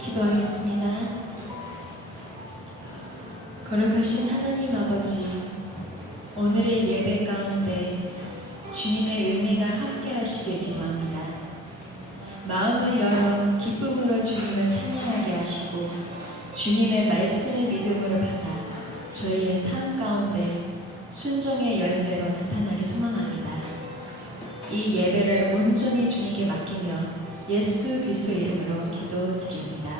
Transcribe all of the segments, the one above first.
기도하겠습니다. 거룩하신 하나님 아버지, 오늘의 예배 가운데 주님의 은혜가 함께 하시길 기도합니다. 마음을 열어 기쁨으로 주님을 찬양하게 하시고 주님의 말씀을 믿음으로 받아 저희의 삶 가운데 순종의 열매로 나타나기 소망합니다. 이 예배를 온전히 주님께 맡기며 예수 그리스도의 이름으로 기도드립니다.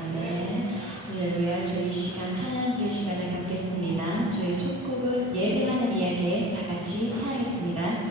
아멘. 할렐루야. 저희 시간 찬양 드릴 시간을 갖겠습니다. 저희 촉곡은 예배하는 이야기 다 같이 찬양하겠습니다.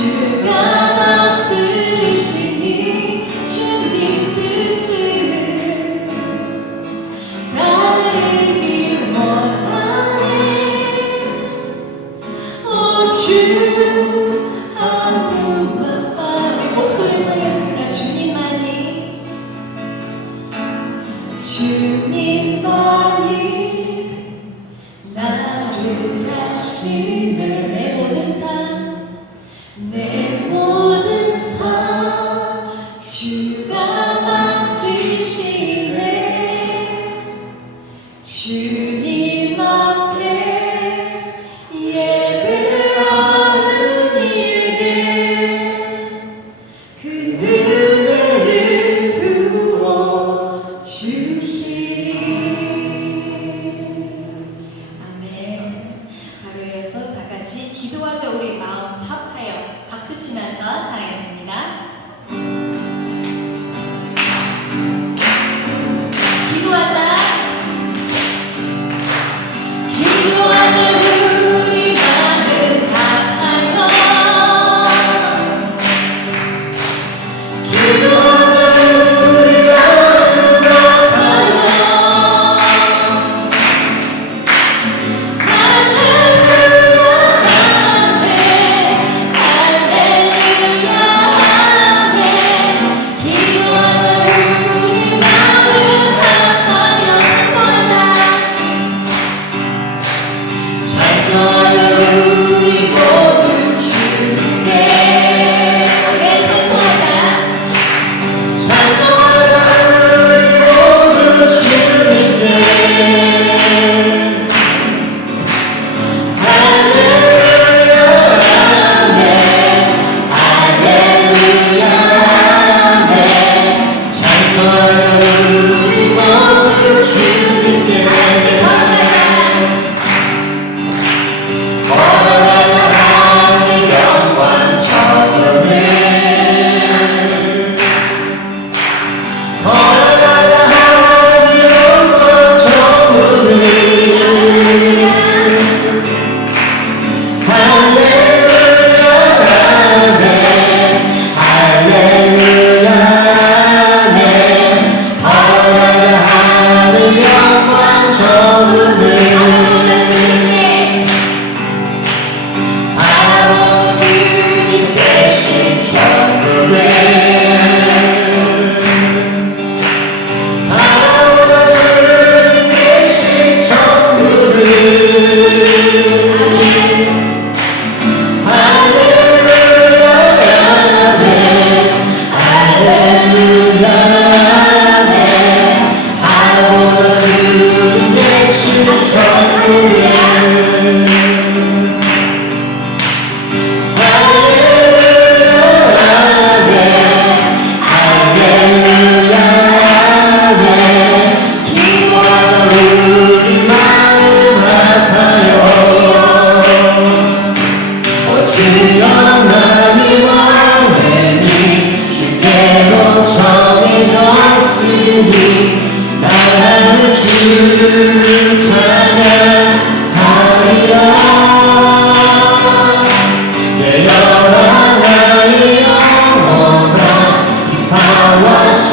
주가 다스리시니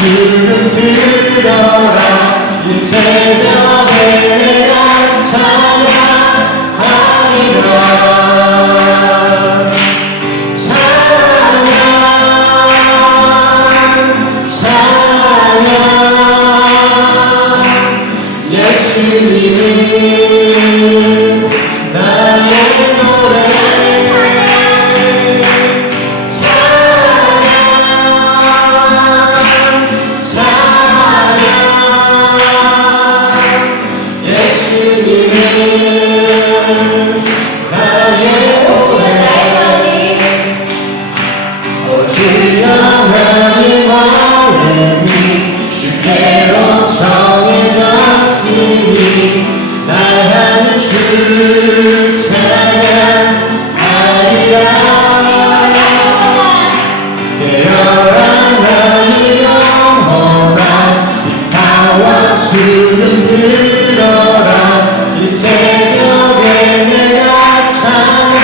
주름 들어라. 이 새벽에 내가 찬양하리라. 찬양 찬양 예수님은 나의 노래. 지나가는 마음이 주께로 정해졌으니 날 향한 주를 찬양하리라. 깨어라 나의 영혼아, 빛나와 수는 들어라. 이 새벽에 내가 찬양하리라.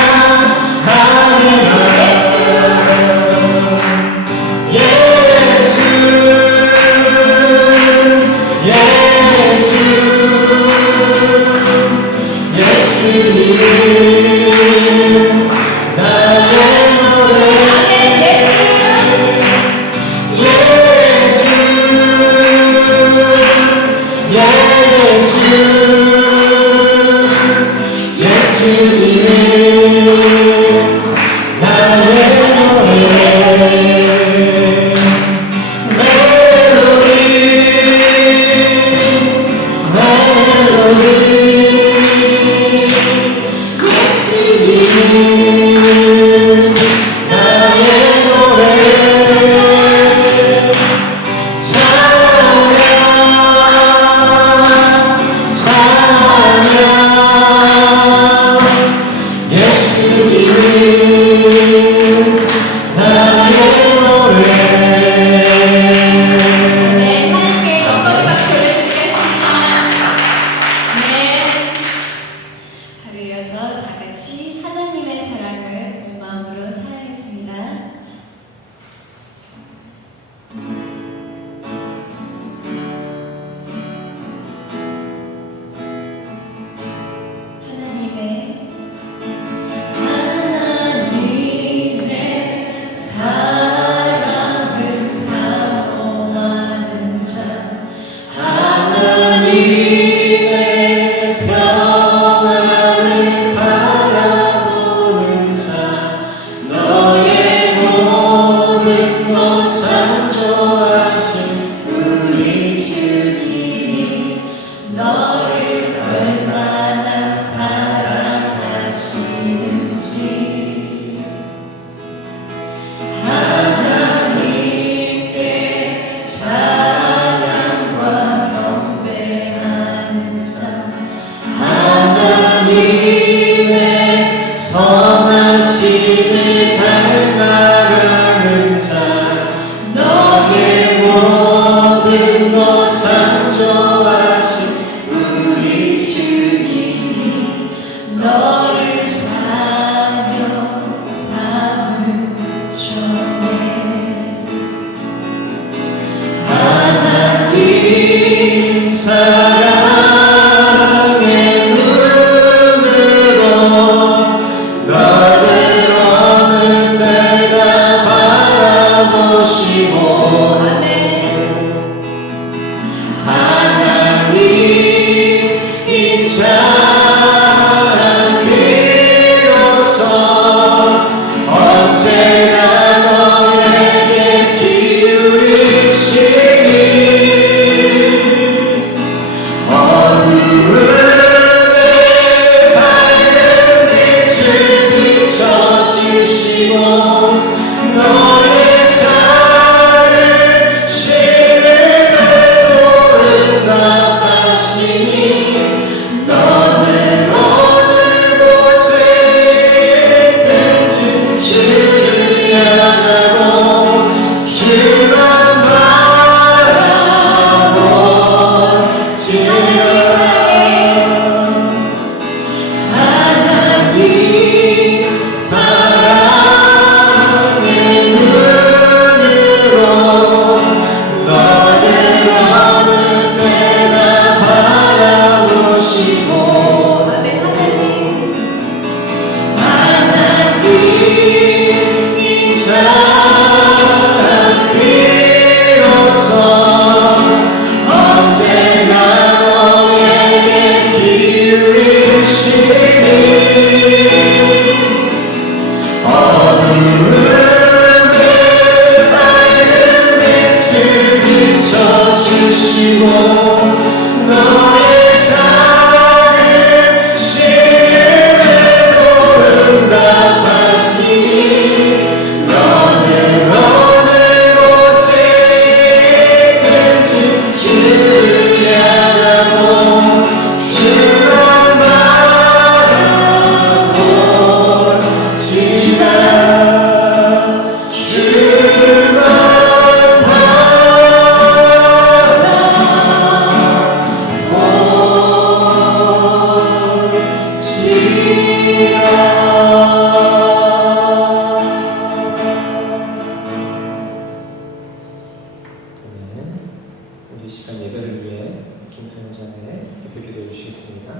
사랑의 눈으로 너 시간 예배를 위해 김소연 자매 대표 기도해 주시겠습니다.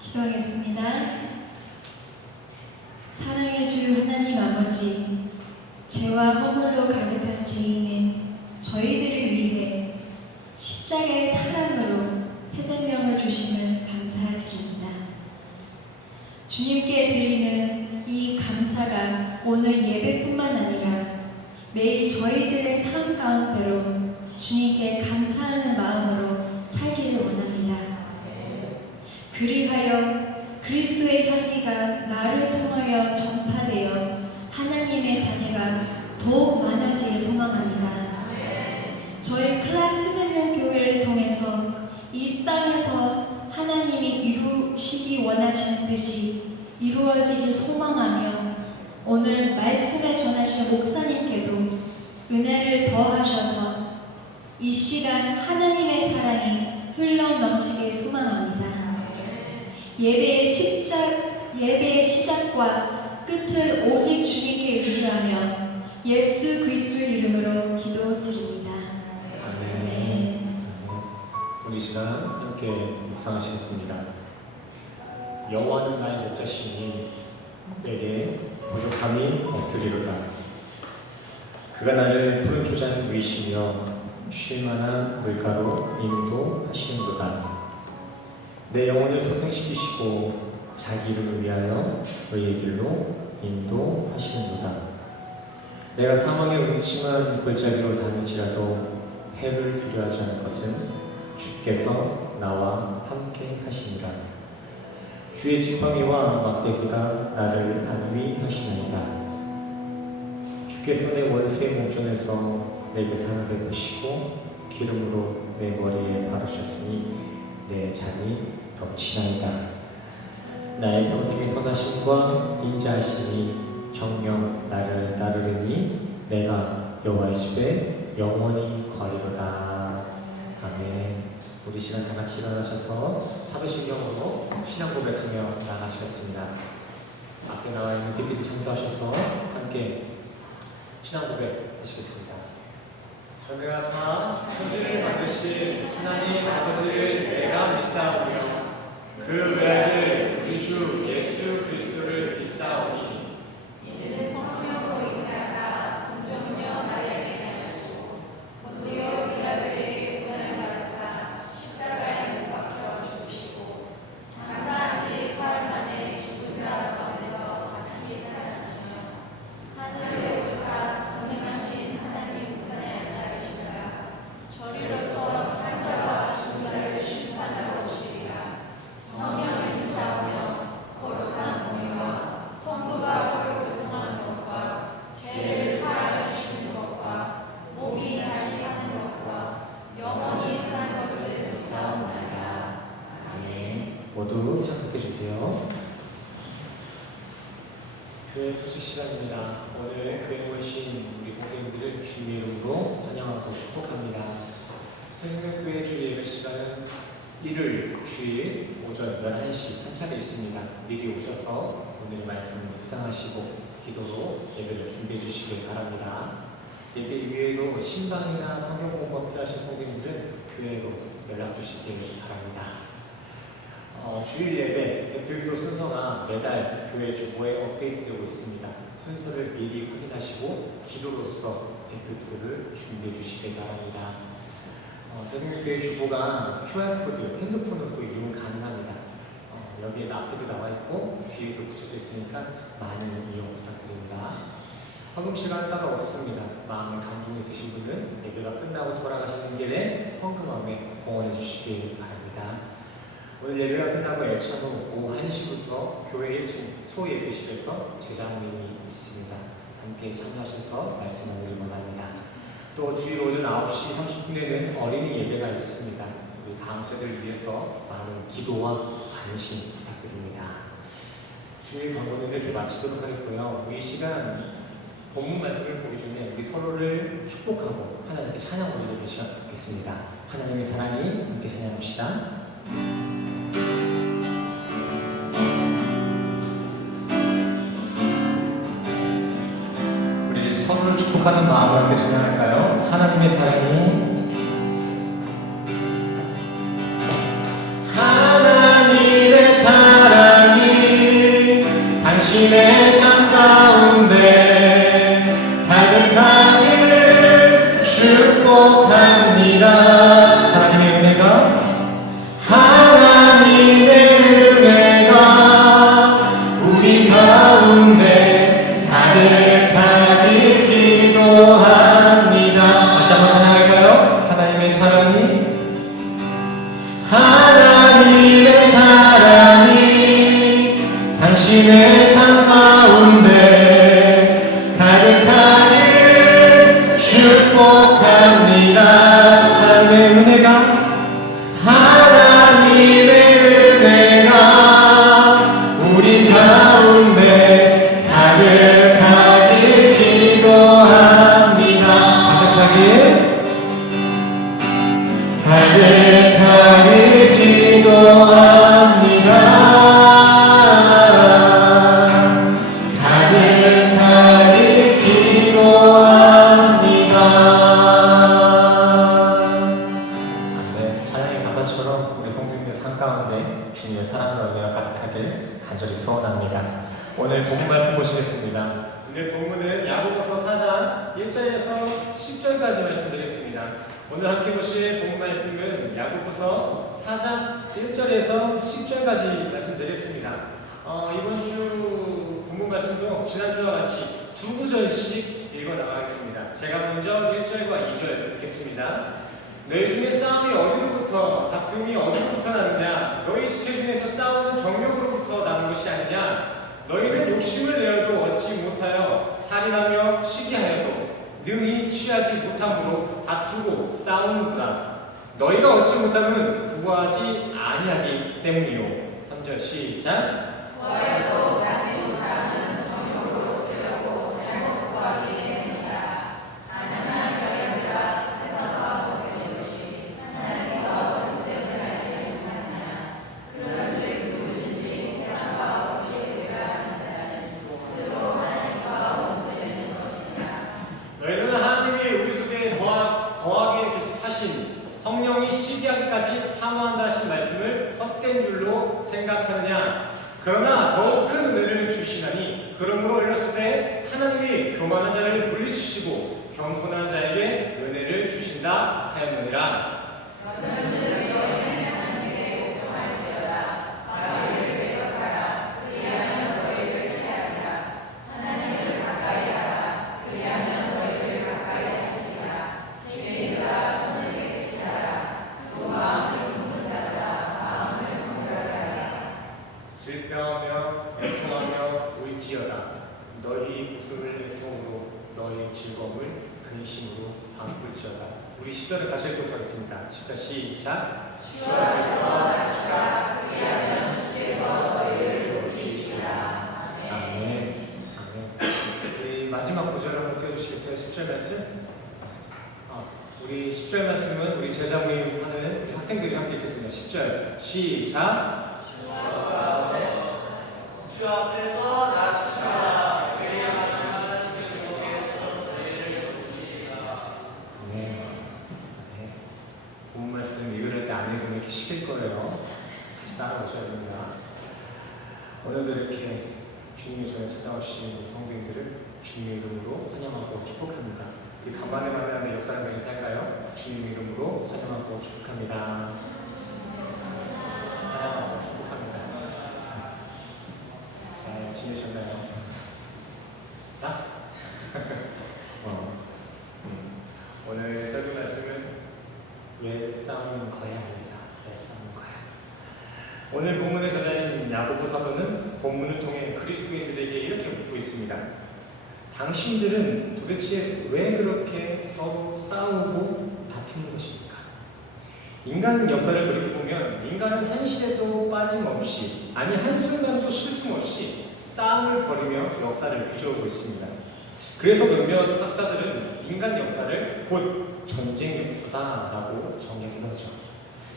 기도하겠습니다. 사랑의 주 하나님 아버지, 죄와 허물로 가득한 죄인은 저희들을 위해 십자가의 사랑으로 새 생명을 주심을 감사드립니다. 주님께 드리는 이 감사가 오늘 예배뿐만 아니라 매일 저희들의 삶 가운데로 주님께 감사하는 마음으로 살기를 원합니다. 그리하여 그리스도의 향기가 나를 통하여 전파되어 하나님의 자녀가 더욱 많아지길 소망합니다. 저희 클락 새생명교회를 통해서 이 땅에서 하나님이 이루시기 원하시는 뜻이 이루어지길 소망하며 오늘 말씀을 전하신 목사님께도 은혜를 더하셔서 이 시간 하나님의 사랑이 흘러 넘치길 소망합니다. 예배의 시작과 끝을 오직 주님께 의지하며 예수 그리스도의 이름으로 기도드립니다. 아멘. 우리 시간 함께 묵상하시겠습니다. 여호와는 나의 목자시니 내게 부족함이 없으리로다. 그가 나를 푸른 초장에 누이시며 쉴 만한 물가로 인도하시는도다. 내 영혼을 소생시키시고 자기 이름을 위하여 의의 길로 인도하시는도다. 내가 사망의 음침한 골짜기로 다닐지라도 해를 두려워하지 않을 것은 주께서 나와 함께 하시니라. 주의 지팡이와 막대기가 나를 안위하시나이다. 주께서 내 원수의 목전에서 내게 상을 베푸시고 기름으로 내 머리에 바르셨으니 내 잔이 넘치나이다. 나의 평생의 선하심과 인자하심이 정녕 나를 따르리니 내가 여호와의 집에 영원히 거리로다. 아멘. 우리 시간 다 같이 일어나셔서 사도신경으로 신앙 고백하며 나가시겠습니다. 앞에 나와 있는 PPT 참조하셔서 함께 신앙 고백 하시겠습니다. 전능하사 천지를 만드신 하나님 아버지를 내가 믿사오며 그 외아들 우리 주 예수 그리스도를 믿사오니 이는 성령으로 인하사 동정녀 마리아에게 사시고 본디오 빌라도에게 고난을 받으사 십자가에 못 박혀 죽으시고 장사한 지 사흘 만에 죽은 자 가운데서 다시 살아나시며 하늘에 오사 전능하신 하나님 우편에 앉아 계시다가 저리로서 산 자와 죽은 자를 심판하러 오시리라. 성령을 지사하며 거룩한 공의와 성도가 서로 교통하는 것과 죄를 사하여 주시는 것과 몸이 다시 사는 것과 영원히 사는 것을 믿사옵나이다. 아멘. 모두 착석해 주세요. 교회 소식 시간입니다. 오늘 교회 모이신 우리 성도님들을 주님의 이름으로 환영하고 축복합니다. 새생명교회 주 예배 시간은 일요일 주일 오전 11시 한 차례 있습니다. 미리 오셔서 오늘의 말씀을 묵상하시고 기도로 예배를 준비해 주시길 바랍니다. 예배 이외에도 신방이나 성경 공부가 필요하신 성도님들은 교회로 연락 주시길 바랍니다. 주일 예배 대표기도 순서가 매달 교회 주보에 업데이트되고 있습니다. 순서를 미리 확인하시고 기도로서 대표기도를 준비해 주시길 바랍니다. 새생명교회 주보가 QR코드 핸드폰으로도 이용 가능합니다. 여기에 앞에도 나와 있고 뒤에도 붙여져 있으니까 많은 이용 부탁드립니다. 헌금 시간은 따로 없습니다. 마음에 감동이 있으신 분은 예배가 끝나고 돌아가시는 길에 헌금함에 봉헌해 주시길 바랍니다. 오늘 예배가 끝나고 애차 후 오후 1시부터 교회 1층 소예배실에서 제자 모임이 있습니다. 함께 참여하셔서 말씀 나누길 원합니다. 또 주일 오전 9시 30분에는 어린이 예배가 있습니다. 우리 다음 세대를 위해서 많은 기도와 관심 부탁드립니다. 주일 광고는 이렇게 마치도록 하겠고요. 이 시간 본문 말씀을 보기 전에 우리 서로를 축복하고 하나님께 찬양 올려드리는 시간 갖겠습니다. 하나님의 사랑이 함께 찬양합시다. 우리 서로를 축복하는 마음으로 함께 찬양할까요? 하나님의 사랑이 축복합니다. 하나님의 은혜가 우리 가운데 가득하길 기도합니다. 다시 한번 찬양할까요? 하나님의 사랑이 당신의 삶 가운데 가득하길 축복합니다. 하나님의 은혜가 우리 가운데 가득하길 기도합니다. 가득하길 기도합니다. 가득하길 기도합니다. 아멘. 찬양의 가사처럼 우리 성도님의 삶 가운데 주님의 사랑과 은혜가 가득하길 간절히 소원합니다. 오늘 본문 말씀 보시겠습니다. 오늘 본문은 야고보서 4장 1절에서 10절까지 말씀드리겠습니다. 오늘 함께 보실 본문 말씀은 야고보서 4장 1절에서 10절까지 말씀드리겠습니다. 이번 주 본문 말씀도 지난주와 같이 두 구절씩 읽어 나가겠습니다. 제가 먼저 1절과 2절 읽겠습니다. 너희 중에 싸움이 어디로부터 다툼이 어디로부터 나느냐? 너희 지체 중에서 싸우는 정욕으로부터 나는 것이 아니냐? 너희는 욕심을 내어도 얻지 못하여 살인하며 시기하여도 능히 취하지 못함으로 다투고 싸우는구나. 너희가 얻지 못함은 구하지 아니하기 때문이요. 3절 시작. 구하여도 받지 못함은 정욕으로 쓰려고 잘못 구하기 때문이다. 가난한 여인들아 세상과 먹을 것이 하나님과 얻으실 을 알지 못하느냐. 그런즉 누구든지 세상과 얻으실 을 아는 자는 스스로 하나님과 얻으시는 것이니라. 너희는 하나님이 우리 속에 거하게 하신 성령이 시기하기까지 사모한다 하신 말씀을 헛된 줄로 생각하느냐? 그러나 더욱 큰 은혜를 주시나니 그러므로 올렸을 때 하나님이 교만한 자를 물리치시고 겸손한 자에게 은혜를 주신다 하였느니라. 슬퍼하며 애통하며 울지어다. 너희 웃음을 애통으로 너희 즐거움을 근심으로 바꿀지어다. 우리 10절을 같이 읽도록 하겠습니다. 10절 시작. 주 앞에서 낮추라. 그리하면 주께서 너희를 높이시리라. 아멘. 아멘. 우리 마지막 구절을 한번 띄워주시겠어요? 10절 말씀. 우리 10절 말씀은 우리 제자 모임 하는 우리 학생들이 함께 읽겠습니다. 10절 시작. 주 앞에서 낮추라. 그리하면 주께서 너희를 높이시리라. 네. 본문 말씀 읽을 때 안 읽으면 이렇게 식을 거예요. 같이 따라오셔야 됩니다. 오늘도 이렇게 주님의 전에 찾아오신 성도님들을 주님의 이름으로 환영하고 축복합니다. 우리 간만에 만나는 역사를 맹세할까요? 주님의 이름으로 환영하고 축복합니다. 환영하고 축복합니다. 잘 지내셨나요? 나? 오늘 설교 말씀은 왜 싸우는 거야? 입니다. 왜 싸우는 거야? 오늘 본문의 저자인 야고보 사도는 본문을 통해 그리스도인들에게 이렇게 묻고 있습니다. 당신들은 도대체 왜 그렇게 서로 싸우고 다투는 것입니까? 인간 역사를 돌이켜보면 인간은 한시에도 빠짐없이, 아니 한순간도 쉴 틈 없이 싸움을 벌이며 역사를 빚어오고 있습니다. 그래서 몇몇 학자들은 인간 역사를 곧 전쟁 역사다라고 정의하기도 하죠.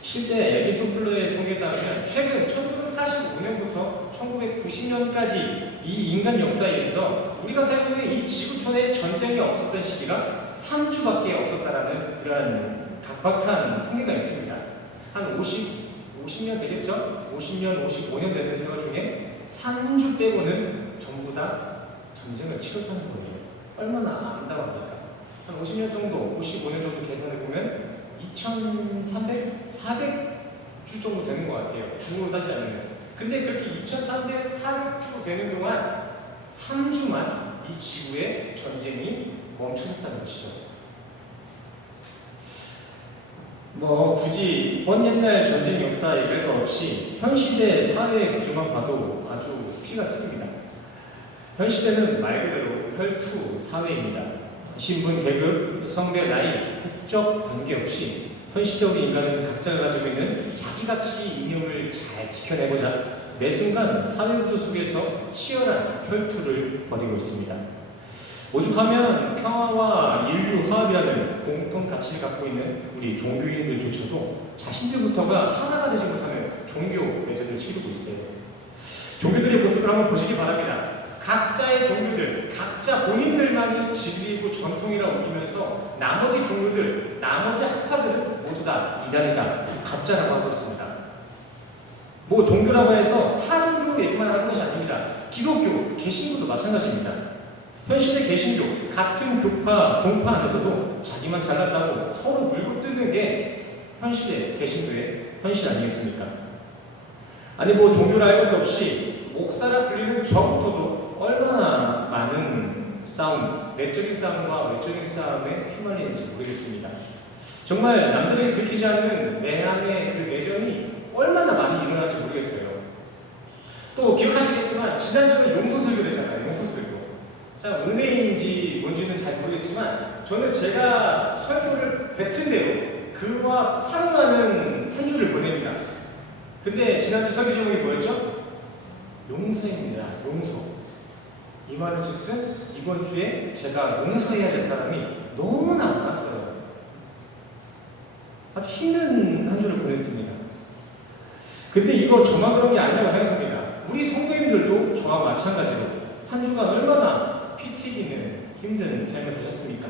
실제 에비 토플러의 통계에 따르면 최근 1945년부터 1990년까지 이 인간 역사에 있어 우리가 살고 있는 이 지구촌에 전쟁이 없었던 시기가 3주밖에 없었다라는 그런 각박한 통계가 있습니다. 한 50년 되겠죠? 50년, 55년 되는 세월 중에 3주 빼고는 전부 다 전쟁을 치렀다는 거예요. 얼마나 아름다웁니까? 한 50년 정도, 55년 정도 계산해보면 2,300, 400주 정도 되는 것 같아요. 주로 따지자면. 근데 그렇게 2,300, 400주 되는 동안 3주만 이 지구의 전쟁이 멈춰섰다는 것이죠. 굳이 먼 옛날 전쟁 역사 얘기할 것 없이 현 시대 사회 구조만 봐도 아주 피가 튀깁니다. 현 시대는 말 그대로 혈투 사회입니다. 신분, 계급, 성별, 나이, 국적 관계없이 현 시대 우리 인간은 각자가 가지고 있는 자기 가치 이념을 잘 지켜내고자 매 순간 사회 구조 속에서 치열한 혈투를 벌이고 있습니다. 오죽하면 평화와 인류 화합이라는 공통 가치를 갖고 있는 우리 종교인들조차도 자신들부터가 하나가 되지 못하는 종교 내전을 치르고 있어요. 종교들의 모습을 한번 보시기 바랍니다. 각자의 종교들, 각자 본인들만이 진리이고 전통이라 우기면서 나머지 종교들, 나머지 학파들은 모두 다 이단이다, 가짜라고 하고 있습니다. 종교라고 해서 타 종교 얘기만 하는 것이 아닙니다. 기독교, 개신교도 마찬가지입니다. 현 시대 개신교, 같은 교파, 종파 안에서도 자기만 잘났다고 서로 물고 뜯는 게 현 시대 개신교의 현실 아니겠습니까? 아니 종교라 할 것도 없이 목사라 불리는 저부터도 얼마나 많은 싸움, 내적인 싸움과 외적인 싸움에 휘말리는지 모르겠습니다. 정말 남들에게 들키지 않는 내 안의 그 내전이 얼마나 많이 일어나는지 모르겠어요. 또 기억하시겠지만 지난주에 용서 설교됐잖아요. 용서 설교. 자, 은혜인지 뭔지는 잘 모르겠지만 저는 제가 설교를 뱉은 대로 그와 상응하는 한 주를 보냅니다. 근데 지난주 설교 제목이 뭐였죠? 용서입니다. 용서. 이 말은 즉슨 이번 주에 제가 용서해야 될 사람이 너무나 많았어요. 아주 힘든 한 주를 보냈습니다. 근데 이거 저만 그런 게 아니라고 생각합니다. 우리 성도님들도 저와 마찬가지로 한 주간 얼마나 피 튀기는 힘든 삶을 사셨습니까?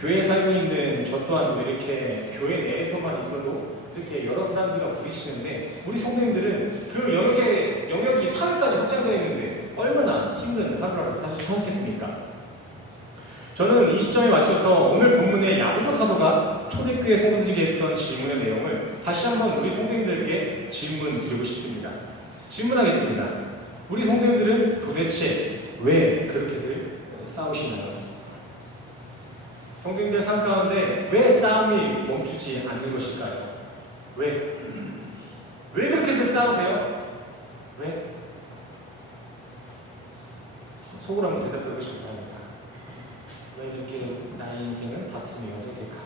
교회에 살고 있는 저 또한 왜 이렇게 교회 내에서만 있어도 이렇게 여러 사람들과 부딪히는데 우리 성도님들은 그 영역이 사회까지 확장되어 있는데 얼마나 힘든 하루라고 생각했습니까? 저는 이 시점에 맞춰서 오늘 본문의 야고보 사도가 초대교회 성도들에게 했던 질문의 내용을 다시 한번 우리 성도님들에게 질문 드리고 싶습니다. 질문하겠습니다. 우리 성도님들은 도대체 왜 그렇게들 싸우시나요? 성도님들 삶 가운데 왜 싸움이 멈추지 않는 것일까요? 왜 그렇게들 싸우세요? 왜? 속으로 한번 대답해 보시기 바랍니다. 왜 이렇게 나의 인생은 다툼의 연속일까?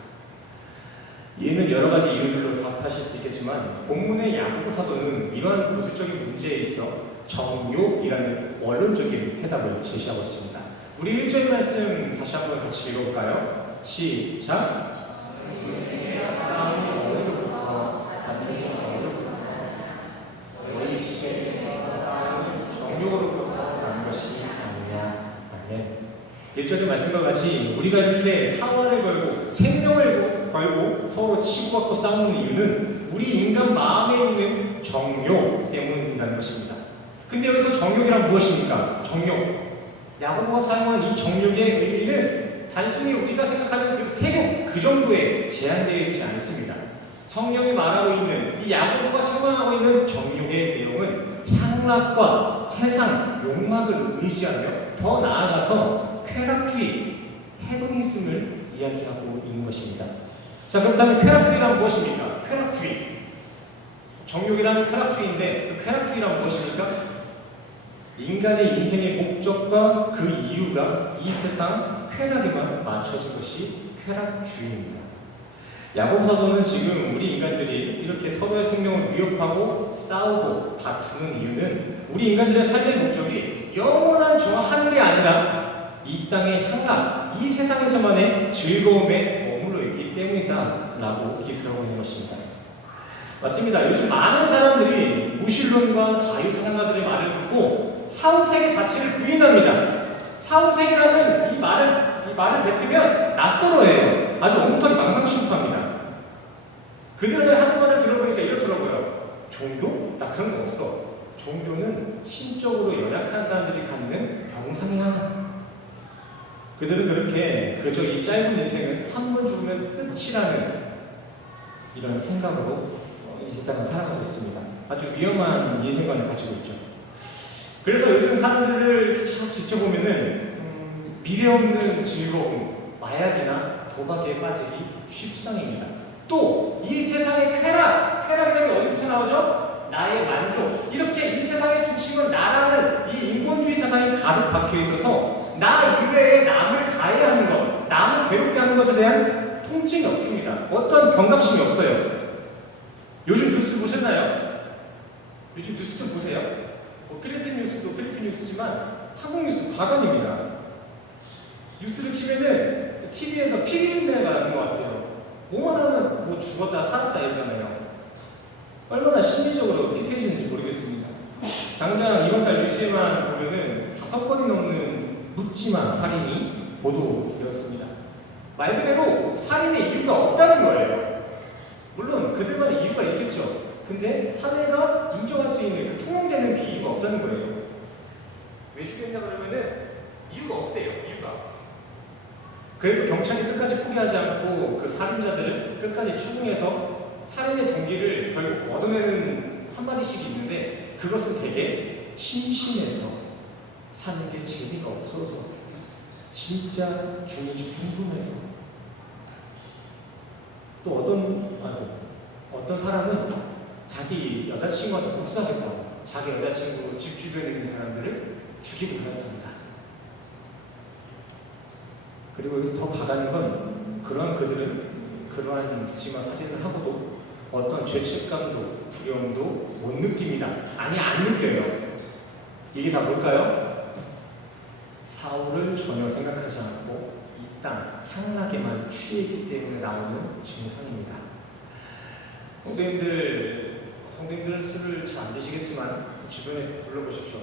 이해는 여러 가지 이유들로 답하실 수 있겠지만 본문의 야고보 사도는 이러한 고질적인 문제에 있어 정욕이라는 원론적인 해답을 제시하고 있습니다. 우리 1절 말씀 다시 한번 같이 읽어볼까요? 시작! 싸움이 어디로부터 다툼이 어디로부터 너희 지식에서 싸움이 정욕으로부터 난 것이 아니냐. 아멘. 1절의 말씀과 같이 우리가 이렇게 사활을 걸고 생명을 걸고 서로 치고받고 싸우는 이유는 우리 인간 마음에 있는 정욕 때문이라는 것입니다. 근데 여기서 정욕이란 무엇입니까? 정욕. 야고보가 사용한 이 정욕의 의미는 단순히 우리가 생각하는 그 세력 그 정도에 제한되어 있지 않습니다. 성경이 말하고 있는 이 야고보가 설명하고 있는 정욕의 내용은 향락과 세상 욕망을 의지하며 더 나아가서 쾌락주의, 헤도니즘을 이야기하고 있는 것입니다. 자, 그렇다면 쾌락주의란 무엇입니까? 쾌락주의. 정욕이란 쾌락주의인데 그 쾌락주의란 무엇입니까? 인간의 인생의 목적과 그 이유가 이 세상 쾌락에만 맞춰진 것이 쾌락주의입니다. 야고보 사도는 지금 우리 인간들이 이렇게 서로의 생명을 위협하고 싸우고 다투는 이유는 우리 인간들의 삶의 목적이 영원한 저 하늘이 아니라 이 땅의 향락, 이 세상에서만의 즐거움에 머물러 있기 때문이다 라고 기술하고 있는 것입니다. 맞습니다. 요즘 많은 사람들이 무신론과 자유세상가들의 말을 듣고 사후세계 자체를 부인합니다. 사후세계라는 이 말을 뱉으면 낯설어해요. 아주 엉터리 망상심파입니다. 그들의 하는 말을 들어보니까 이렇더라고요. 종교? 나 그런 거 없어. 종교는 신적으로 연약한 사람들이 갖는 병상이 하나. 그들은 그렇게 그저 이 짧은 인생은 한 번 죽으면 끝이라는 이런 생각으로 이 세상을 살아가고 있습니다. 아주 위험한 인생관을 가지고 있죠. 그래서 요즘 사람들을 이렇게 참 지켜보면은 미래 없는 즐거움, 마약이나 도박에 빠지기 쉽상입니다. 또 이 세상의 쾌락이라는 게 어디부터 나오죠? 나의 만족. 이렇게 이 세상의 중심은 나라는 이 인본주의 세상이 가득 박혀 있어서 나 이외에 남을 가해야 하는 것, 남을 괴롭게 하는 것에 대한 통증이 없습니다. 어떤 경각심이 없어요. 요즘 뉴스 보셨나요? 요즘 뉴스 좀 보세요. 필리핀 뉴스도 필리핀 뉴스지만 한국 뉴스 과관입니다. 뉴스를 키면은 TV에서 피비린내가 나는 것 같아요. 뭐만 하면 뭐 죽었다 살았다 이러잖아요. 얼마나 심리적으로 피폐해지는지 모르겠습니다. 당장 이번 달 뉴스에만 보면은 5건이 넘는 묻지마 살인이 보도되었습니다. 말 그대로 살인의 이유가 없다는 거예요. 물론 그들만의 이유가 있겠죠. 근데 사회가 인정할 수 있는 그 통용되는 그 이유가 없다는 거예요. 왜 죽였냐 그러면은 이유가 없대요. 이유가. 그래도 경찰이 끝까지 포기하지 않고 그 살인자들을 끝까지 추궁해서 살인의 동기를 결국 얻어내는 한마디씩이 있는데 그것은 되게 심심해서 사는 게 재미가 없어서 진짜 죽는지 궁금해서 또 어떤 사람은 자기 여자친구한테 복수하겠다고 자기 여자친구 집 주변에 있는 사람들을 죽이고 다녔답니다. 그리고 여기서 더 가가는 건 그들은 그러한 묻지마 살인을 하고도 어떤 죄책감도 두려움도 못 느낍니다. 아니 안 느껴요. 이게 다 뭘까요? 사후를 전혀 생각하지 않고 이 땅 향락에만 취했기 때문에 나오는 증상입니다. 성도님들은 술을 잘 안 드시겠지만 주변에 둘러보십시오.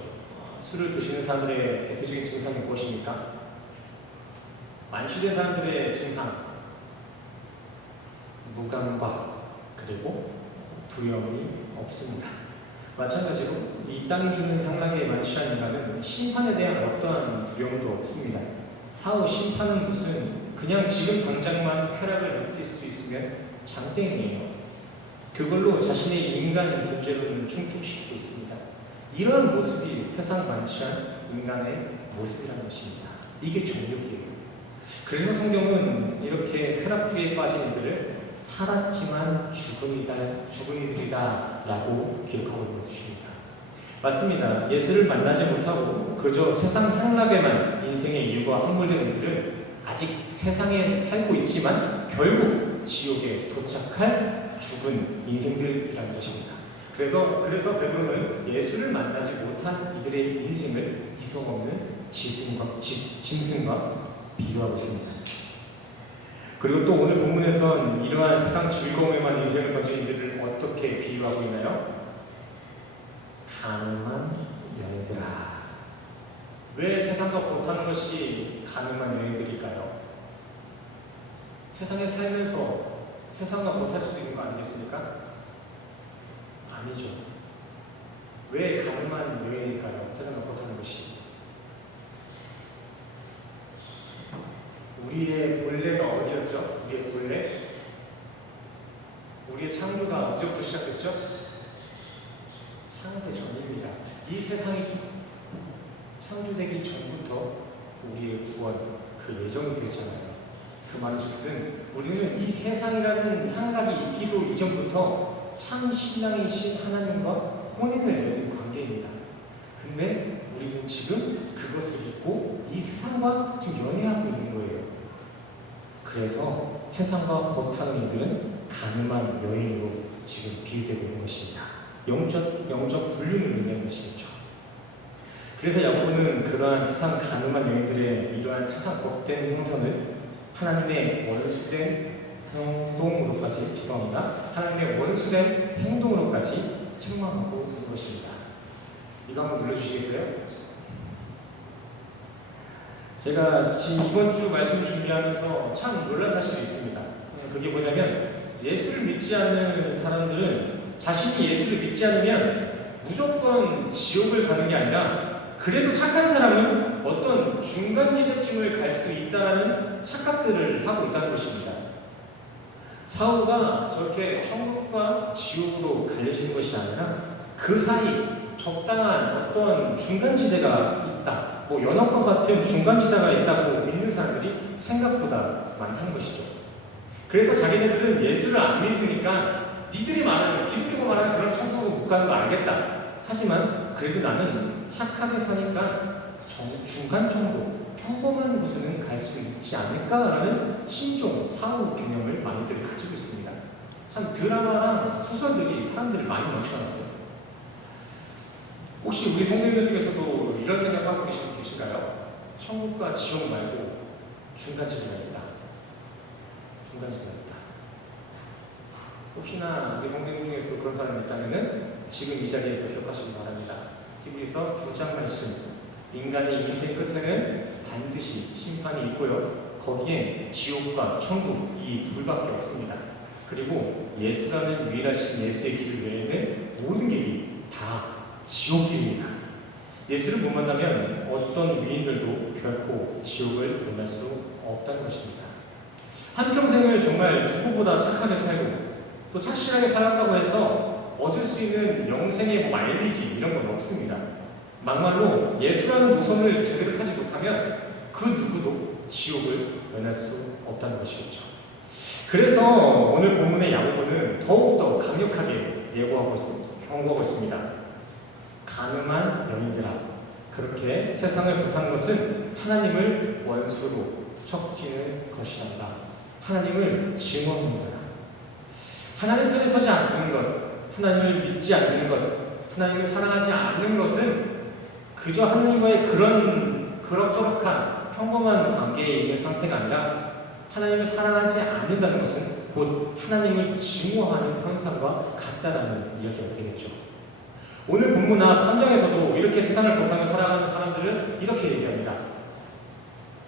술을 드시는 사람들의 대표적인 증상이 무엇입니까? 만취된 사람들의 증상, 무감각 그리고 두려움이 없습니다. 마찬가지로 이 땅이 주는 향락에 만취한 인간은 심판에 대한 어떠한 두려움도 없습니다. 사후 심판은 무슨 그냥 지금 당장만 쾌락을 느낄 수 있으면 장땡이에요. 그걸로 자신의 인간 존재를 충족시키고 있습니다. 이러한 모습이 세상 만취한 인간의 모습이라는 것입니다. 이게 정욕이에요. 그래서 성경은 이렇게 쾌락주의에 빠진 이들을 살았지만 죽은 이들이다 라고 기록하고 있는 것입니다. 맞습니다. 예수를 만나지 못하고 그저 세상 향락에만 인생의 이유가 함몰된 이들은 아직 세상에 살고 있지만 결국 지옥에 도착할 죽은 인생들이라는 것입니다. 그래서 베드로는 예수를 만나지 못한 이들의 인생을 이성 없는 짐승과 비유하고 있습니다. 그리고 또 오늘 본문에선 이러한 세상 즐거움에만 인생을 던진 이들을 어떻게 비유하고 있나요? 가늠한 여인들아. 왜 세상과 못하는 것이 가늠한 여인들일까요? 세상에 살면서 세상과 못할 수도 있는 거 아니겠습니까? 아니죠. 왜 가늠한 여인일까요? 세상과 못하는 것이. 우리의 본래가 어디였죠? 우리의 본래? 우리의 창조가 언제부터 시작됐죠? 창세 전입니다. 이 세상이 창조되기 전부터 우리의 구원, 그 예정이 되었잖아요. 그 말인즉슨 우리는 이 세상이라는 향락이 있기도 이전부터 참 신랑이신 하나님과 혼인을 맺은 관계입니다. 근데 우리는 지금 그것을 잊고 이 세상과 지금 연애하고 있는 거예요. 그래서 세상과 못하는 이들은 가늠한 여인으로 지금 비유되고 있는 것입니다. 영적 불륜을 의미하는 것이겠죠. 그래서 야고보는 그러한 세상 가늠한 여인들의 이러한 세상 복된 형성을 하나님의 원수된 하나님의 원수된 행동으로까지 책망하고 있는 것입니다. 이거 한번 눌러주시겠어요? 제가 지금 이번 주 말씀 준비하면서 참 놀란 사실이 있습니다. 그게 뭐냐면 예수를 믿지 않는 사람들은 자신이 예수를 믿지 않으면 무조건 지옥을 가는 게 아니라 그래도 착한 사람은 어떤 중간지대쯤을 갈 수 있다는 착각들을 하고 있다는 것입니다. 사후가 저렇게 천국과 지옥으로 갈려지는 것이 아니라 그 사이 적당한 어떤 중간지대가 있다, 뭐 연합과 같은 중간지대가 있다고 믿는 사람들이 생각보다 많다는 것이죠. 그래서 자기네들은 예수를 안 믿으니까 니들이 말하는, 기독교가 말하는 그런 천국으로 못 가는 거 알겠다. 하지만 그래도 나는 착하게 사니까 중간 정도, 평범한 곳에는 갈 수 있지 않을까라는 신종, 사후 개념을 많이들 가지고 있습니다. 참 드라마랑 소설들이 사람들을 많이 망쳐놨어요. 혹시 우리 성도님들 중에서도 이런 생각하고 계신 분 계실까요? 천국과 지옥 말고 중간지대가 있다. 중간지대가 있다. 혹시나 우리 성도님 중에서도 그런 사람이 있다면 지금 이 자리에서 기억하시기 바랍니다. 히브리서 9장 말씀, 인간의 인생 끝에는 반드시 심판이 있고요. 거기에 지옥과 천국 이 둘밖에 없습니다. 그리고 예수라는 유일하신 예수의 길 외에는 모든 길이 다 지옥길입니다. 예수를 못 만나면 어떤 위인들도 결코 지옥을 만날 수 없다는 것입니다. 한평생을 정말 누구보다 착하게 살고 또 착실하게 살았다고 해서 얻을 수 있는 영생의 마일리지 이런 건 없습니다. 막말로 예수라는 노선을 제대로 타지 못하면 그 누구도 지옥을 면할 수 없다는 것이겠죠. 그래서 오늘 본문의 야고보는 더욱더 강력하게 경고하고 있습니다. 가늠한 여인들아, 그렇게 세상을 못하는 것은 하나님을 원수로 척지는 것이란다. 하나님을 증오하는 거다. 하나님 편에 서지 않는 것, 하나님을 믿지 않는 것, 하나님을 사랑하지 않는 것은 그저 하나님과의 그럭저럭한 평범한 관계에 있는 상태가 아니라 하나님을 사랑하지 않는다는 것은 곧 하나님을 증오하는 현상과 같다라는 이야기가 되겠죠. 오늘 본문 앞 3장에서도 이렇게 세상을 못하며 살아가는 사람들은 이렇게 얘기합니다.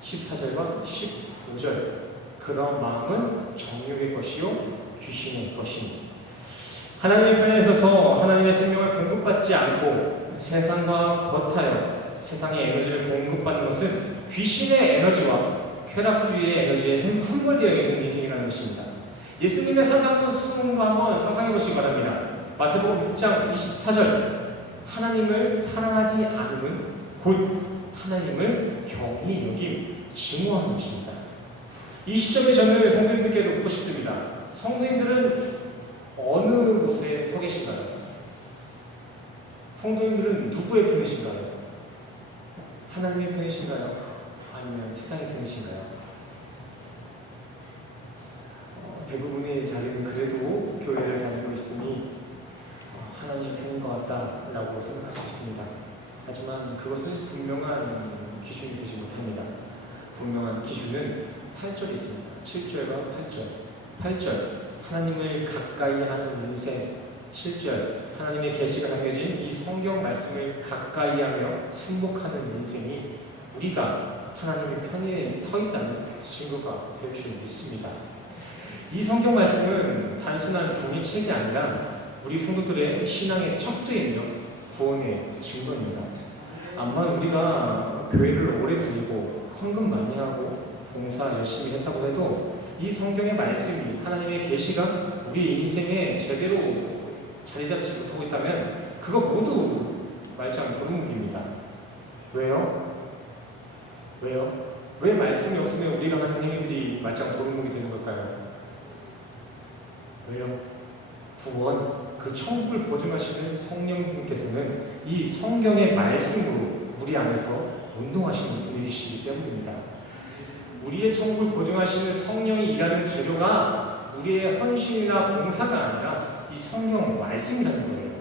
14절과 15절, 그런 마음은 정욕의 것이요 귀신의 것이니 하나님의 편에 서서 하나님의 생명을 공급받지 않고 세상과 겉하여 세상의 에너지를 공급받는 것은 귀신의 에너지와 쾌락주의의 에너지에 함몰되어 있는 인생이라는 것입니다. 예수님의 사상도 한번 상상해 보시기 바랍니다. 마태복음 6장 24절, 하나님을 사랑하지 않음은 곧 하나님을 경히 여김, 증오하는 것입니다. 이 시점에 저는 성도님들께도 묻고 싶습니다. 성도님들은 어느 곳에 서 계신가요? 성도님들은 누구의 편이신가요? 하나님의 편이신가요? 아니면 세상의 편이신가요? 대부분의 자리는 그래도 교회를 다니고 있으니 하나님의 편인 것 같다라고 생각할 수 있습니다. 하지만 그것은 분명한 기준이 되지 못합니다. 분명한 기준은 8절이 있습니다. 7절과 8절. 8절, 하나님을 가까이 하는 인생. 7절, 하나님의 계시가 담겨진 이 성경 말씀을 가까이 하며 순복하는 인생이 우리가 하나님의 편에 서 있다는 증거가 될 줄 믿습니다. 이 성경 말씀은 단순한 종이책이 아니라 우리 성도들의 신앙의 척도이며 구원의 증거입니다. 아마 우리가 교회를 오래 다니고 헌금 많이 하고 봉사 열심히 했다고 해도 이 성경의 말씀이, 하나님의 계시가 우리 인생에 제대로 자리 잡지 못하고 있다면 그거 모두 말짱 도루묵입니다. 왜요? 왜 말씀이 없으면 우리가 하는 행위들이 말짱 도루묵이 되는 걸까요? 왜요? 구원, 그 천국을 보증하시는 성령님께서는 이 성경의 말씀으로 우리 안에서 운동하시는 분이시기 때문입니다. 우리의 천국을 보증하시는 성령이 일하는 재료가 우리의 헌신이나 봉사가 아니라 이 성경 말씀이라는 거예요.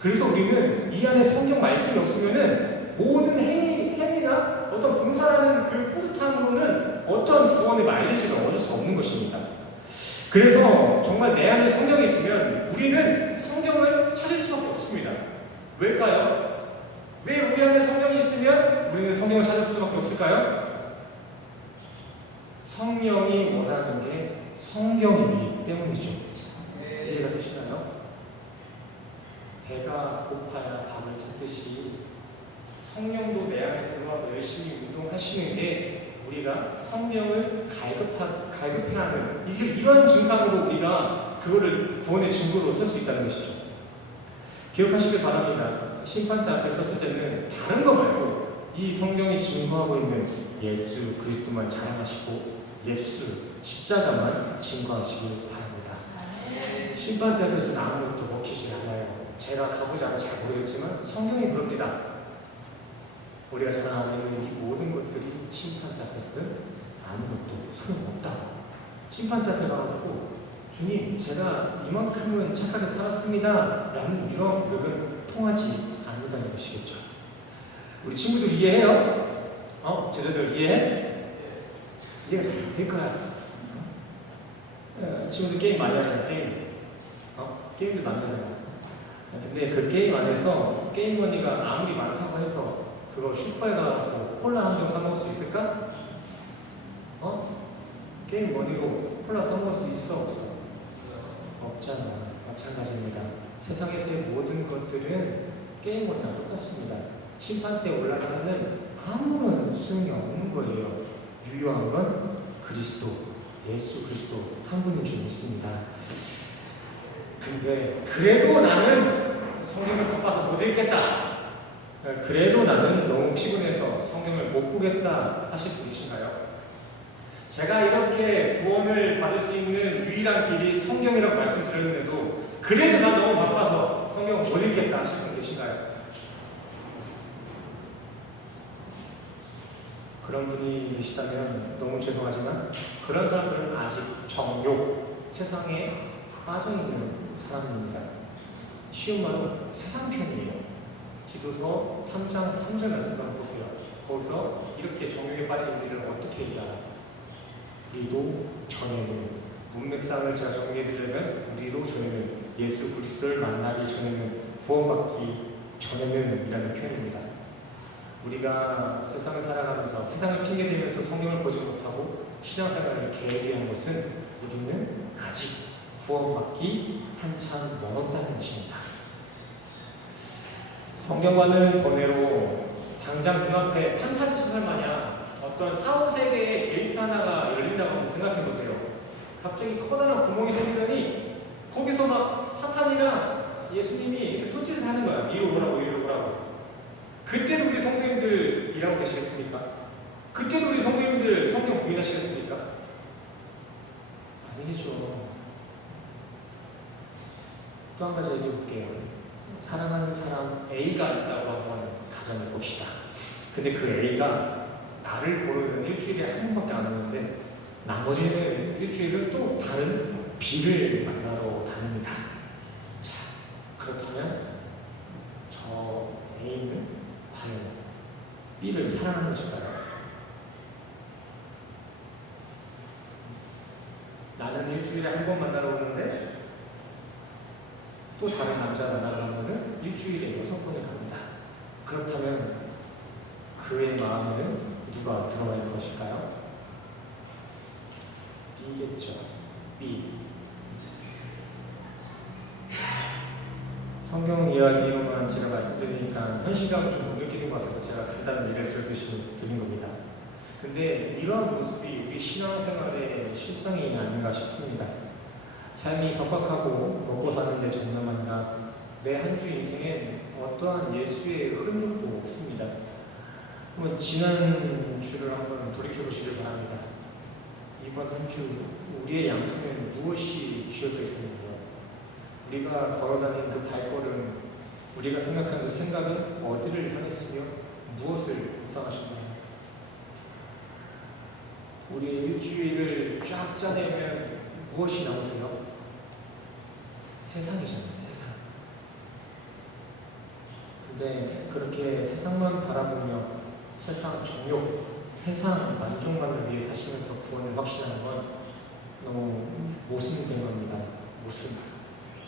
그래서 우리는 이 안에 성경 말씀이 없으면은 모든 행위나 어떤 봉사라는 그 뿌듯함으로는 어떤 구원의 마일리지를 얻을 수 없는 것입니다. 그래서 정말 내 안에 성경이 있으면 우리는 성경을 찾을 수밖에 없습니다. 왜일까요? 왜 우리 안에 성경이 있으면 우리는 성경을 찾을 수밖에 없을까요? 성령이 원하는 게 성경이기 때문이죠. 이해가 되시나요? 배가 고파야 밥을 찾듯이 성령도 내 안에 들어 들어와서 열심히 운동하시는 게 우리가 성령을 갈급해하는 이런 증상으로 우리가 그거를 구원의 증거로 쓸 수 있다는 것이죠. 기억하시길 바랍니다. 심판대 앞에 섰을 때는 다른 거 말고 이 성경이 증거하고 있는 예수 그리스도만 자랑하시고 예수 십자가만 증거하시길 바랍니다. 심판대 앞에서는 아무것도 먹히지 않아요. 제가 가보지 않아서 잘 모르겠지만 성경이 그럽니다. 우리가 자랑하고 있는 이 모든 것들이 심판대 앞에서는 아무것도 소용없다. 심판대 앞에 가가지고 주님 제가 이만큼은 착하게 살았습니다 라는 이런 고백은 통하지 않는다는 것이겠죠. 우리 친구들 이해해요? 제자들 이해해? 이해가 잘 안 될 거야. 친구들 게임 많이 하잖아. 게임들 많이 하잖아. 근데 그 게임 안에서 게임 머니가 아무리 많다고 해서 그걸 슈퍼에 가고 콜라 한 병 사 먹을 수 있을까? 게임 머니로 콜라 사 먹을 수 있어? 없어? 없잖아. 마찬가지입니다. 세상에서의 모든 것들은 게임 머니랑 똑같습니다. 심판대에 올라가서는 아무런 소용이 없는 거예요. 유효한 건 그리스도, 예수 그리스도 한 분인 줄 믿습니다. 근데 그래도 나는 성경을 바빠서 못 읽겠다. 그래도 나는 너무 피곤해서 성경을 못 보겠다 하실 분이신가요? 제가 이렇게 구원을 받을 수 있는 유일한 길이 성경이라고 말씀드렸는데도 그래도 난 너무 바빠서 성경을 못 읽겠다 하실 분 계신가요? 그런 분이 계시다면 너무 죄송하지만 그런 사람들은 아직 정욕, 세상에 빠져있는 사람입니다. 쉬운 말로 세상 편이에요. 기도서 3장 3절 말씀 한번 보세요. 거기서 이렇게 정욕에 빠진 이들을 어떻게 얘기하나? 우리도 전에는 문맥상을 제가 정리해드리면 우리도 전에는 예수 그리스도를 만나기 전에는 구원받기 전에는 이라는 표현입니다. 우리가 세상을 살아가면서 세상을 핑계대면서 성경을 보지 못하고 신앙생활을 게으르한 것은 우리는 아직 구원받기 한참 멀었다는 것입니다. 성경과는 번외로 당장 눈앞에 판타지 소설 마냥 어떤 사후세계의 게이트 하나가 열린다고 생각해보세요. 갑자기 커다란 구멍이 생기더니 거기서 막 사탄이랑 예수님이 이렇게 손짓을 하는 거야. 이리로 오라고 이리로 오라고. 그때도 우리 성도님들 일하고 계시겠습니까? 그때도 우리 성도님들 성경 부인하시겠습니까? 아니겠죠. 또 한 가지 얘기해 볼게요. 사랑하는 사람 A가 있다고 한번 가정해 봅시다. 근데 그 A가 나를 보러는 일주일에 한 번밖에 안 오는데 나머지는 일주일을 또 다른 B를 만나러 다닙니다. 자, 그렇다면 저 A는 과연 B를 사랑하는 것일까요? 나는 일주일에 한 번 만나러 오는데 또 다른 남자 만나러 가면은 일주일에 6번을 갑니다. 그렇다면 그의 마음에는 누가 들어가 있는 것일까요? B겠죠. B. 성경 이야기로만 제가 말씀드리니까 현실감을 좀 못 느끼는 것 같아서 제가 간단한 예를 드린 겁니다. 근데 이러한 모습이 우리 신앙생활의 실상이 아닌가 싶습니다. 삶이 빡빡하고 먹고 사는데 정도만 아니라 내 한 주 인생엔 어떠한 예수의 흔적도 없습니다. 한번 지난 주를 한번 돌이켜보시길 바랍니다. 이번 한 주 우리의 양손에 무엇이 쥐어져 있습니까? 우리가 걸어다닌 그 발걸음, 우리가 생각한 그 생각은 어디를 향했으며 무엇을 묵상하셨나요? 우리의 일주일을 쫙 짜내면 무엇이 나오세요? 세상이잖아요, 세상. 근데 그렇게 세상만 바라보며 세상 정욕, 세상 만족만을 위해 사시면서 구원을 확신하는 건 너무 모순된 겁니다. 모순.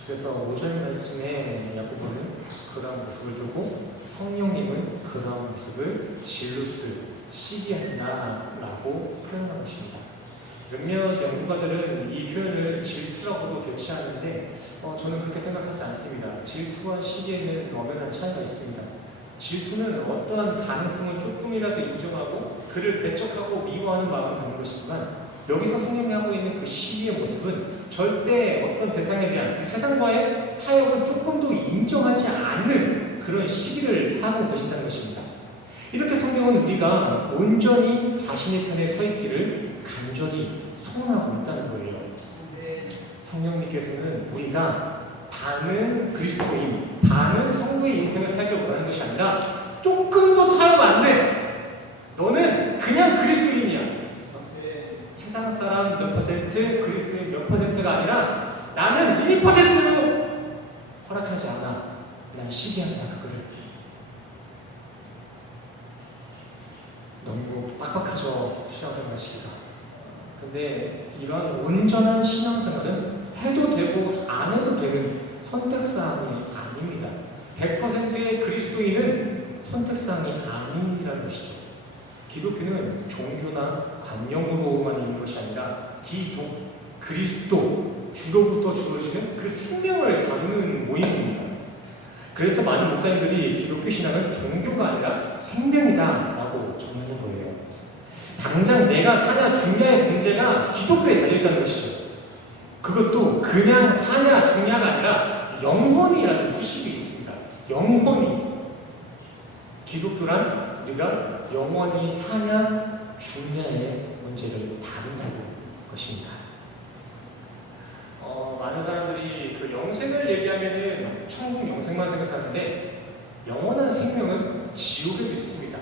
그래서 5절 말씀에 야고보는 그런 모습을 두고 성령님은 그런 모습을 질루스, 시기한다라고 표현한 것입니다. 몇몇 연구가들은 이 표현을 질투라고도 대체하는데 저는 그렇게 생각하지 않습니다. 질투와 시기에는 엄연한 차이가 있습니다. 질투는 어떠한 가능성을 조금이라도 인정하고 그를 배척하고 미워하는 마음을 갖는 것이지만, 여기서 성령이 하고 있는 그 시기의 모습은 절대 어떤 대상에 대한 그 세상과의 타협을 조금도 인정하지 않는 그런 시기를 하고 계신다는 것입니다. 이렇게 성경은 우리가 온전히 자신의 편에 서 있기를 간절히 소원하고 있다는 거예요. 성령님께서는 우리가 반은 그리스도인, 반은 성도의 인생을 살길 원하는 것이 아니라 조금도 타협 안 돼. 너는 그냥 그리스도인이야. 세상 사람 몇 퍼센트, 그리스도인 몇 퍼센트가 아니라 나는 1%로 허락하지 않아. 난 시기한다 그거를. 너무 빡빡하죠, 신앙생활 시기가. 근데 이러한 온전한 신앙생활은 해도 되고 안 해도 되는 선택사항이 아닙니다. 100%의 그리스도인은 선택사항이 아니라는 것이죠. 기독교는 종교나 관념으로만 있는 것이 아니라 그리스도, 주로부터 주어지는 그 생명을 다루는 모임입니다. 그래서 많은 목사님들이 기독교 신앙은 종교가 아니라 생명이다 라고 정하는 거예요. 당장 내가 사냐 죽냐의 문제가 기독교에 달려있다는 것이죠. 그것도 그냥 사냐 죽냐가 아니라 영원이라는 수식이 있습니다. 영원히. 기독교란 우리가 영원히 사냐 죽냐의 문제를 다룬다는 것입니다. 많은 사람들이 그 영생을 얘기하면은 천국 영생만 생각하는데, 영원한 생명은 지옥에도 있습니다.